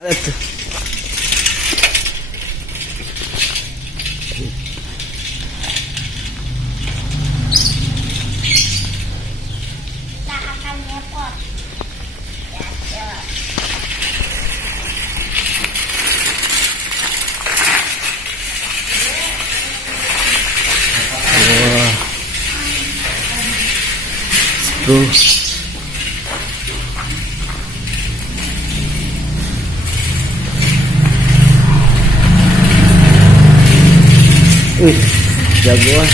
Ito. Screw. Jago ah.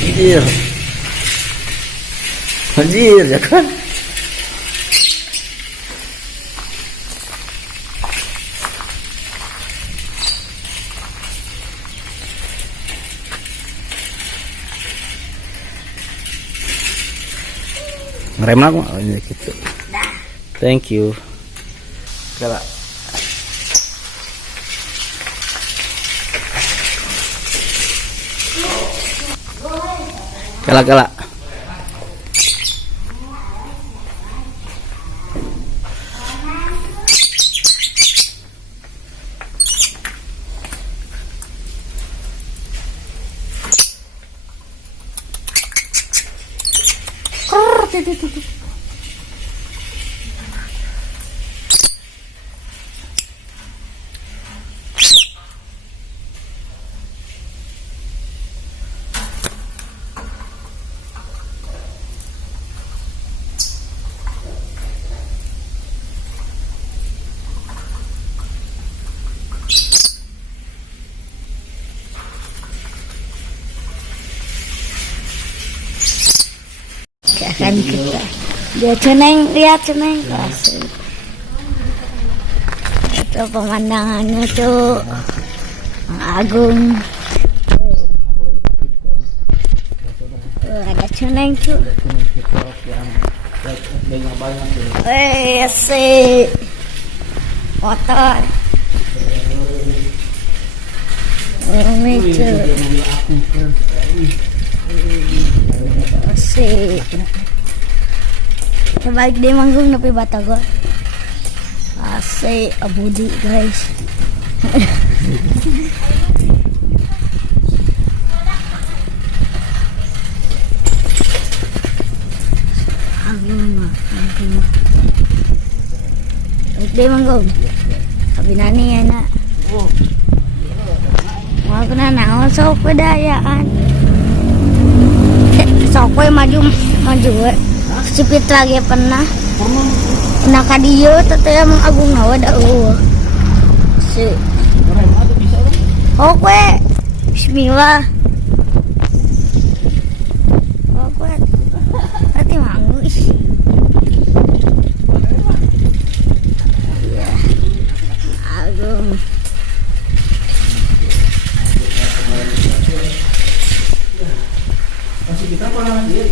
Anjir. Anjir, ya kan? Ngerem aku, oh, ini gitu. Thank you. Galak. Galak. Akan kita dia ceneng, lihat ceneng kasih itu pemandangannya tuh Agung. Ada ceneng tuh si motor ini tuh asik. Balik dia manggung tapi Batagor asik abudi guys. Agung balik dia manggung tapi nani ya nak mau kena naon sok pedayaan sok we maju sipit lagi pernah ka dieu teh emang Agung nawa da si oke bismillah oke hati manggus ya Agung masih kita apa dia